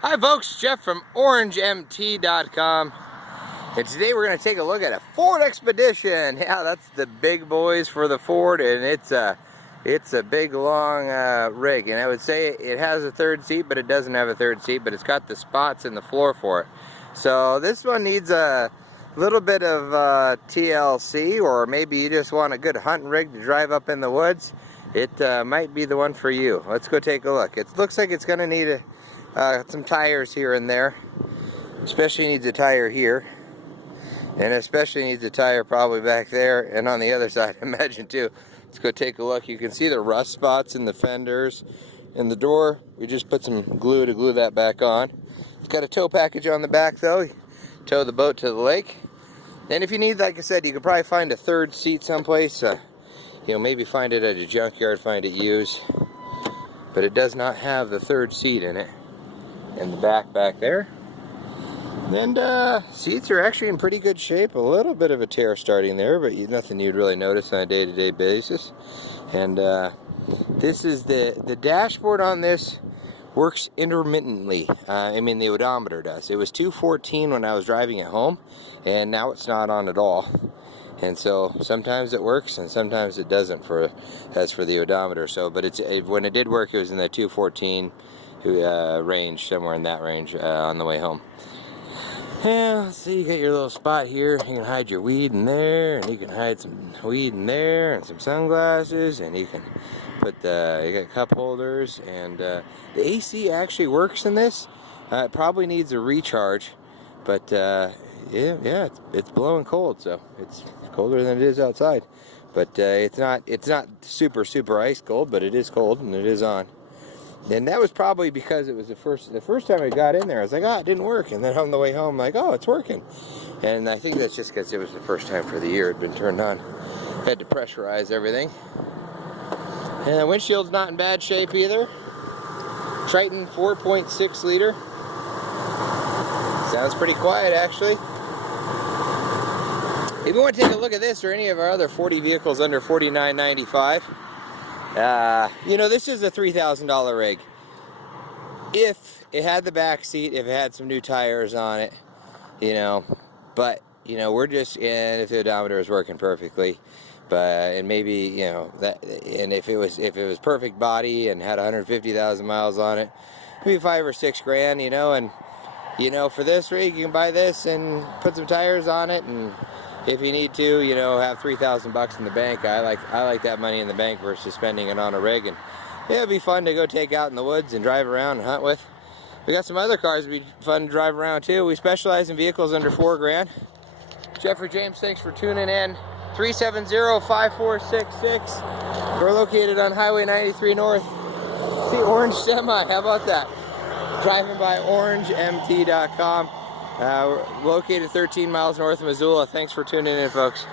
Hi folks, Jeff from OrangeMT.com, and today we're going to take a look at a Ford Expedition. Yeah, that's the big boys for the Ford, and it's a big long rig. And I would say it has a third seat, but it doesn't have a third seat, but it's got the spots in the floor for it. So this one needs a little bit of TLC, or maybe you just want a good hunting rig to drive up in the woods. It might be the one for you. Let's go take a look. It looks like it's going to need some tires here and there. Especially needs a tire here, and especially needs a tire probably back there and on the other side, I imagine too. Let's go take a look. You can see the rust spots in the fenders. In the door, we just put some glue to glue that back on. It's got a tow package on the back though. Tow the boat to the lake. And if you need, like I said, you could probably find a third seat someplace. Maybe find it at a junkyard, find it used. But it does not have the third seat in it. In the back there. And seats are actually in pretty good shape. A little bit of a tear starting there, but nothing you'd really notice on a day-to-day basis. And this is the dashboard on this works intermittently. I mean, the odometer does. It was 214 when I was driving it home, and now it's not on at all. And so sometimes it works and sometimes it doesn't as for the odometer. So, but when it did work, it was in the 214 range, somewhere in that range on the way home. Yeah, let's see, you got your little spot here. You can hide your weed in there, and you can hide some weed in there, and some sunglasses, and you can put you got cup holders, and the AC actually works in this. It probably needs a recharge, but yeah, it's blowing cold, so it's colder than it is outside. But it's not super ice cold, but it is cold and it is on. And that was probably because it was the first time I got in there. I was like, oh, it didn't work. And then on the way home, I'm like, oh, it's working. And I think that's just because it was the first time for the year it had been turned on. Had to pressurize everything. And the windshield's not in bad shape either. Triton 4.6 liter. Sounds pretty quiet, actually. If you want to take a look at this or any of our other 40 vehicles under $49.95, this is a $3,000 rig. If it had the back seat, if it had some new tires on it, but we're just in if the odometer is working perfectly, and maybe and if it was perfect body and had 150,000 miles on it, maybe $5 or $6 grand, and for this rig you can buy this and put some tires on it, and if you need to, have $3,000 in the bank. I like that money in the bank versus spending it on a rig. And it'll be fun to go take out in the woods and drive around and hunt with. We got some other cars that'd be fun to drive around too. We specialize in vehicles under $4 grand. Jeffrey James, thanks for tuning in. 370-5466. We're located on Highway 93 North. See, orange semi, how about that? Driving by OrangeMT.com. We're located 13 miles north of Missoula. Thanks for tuning in, folks.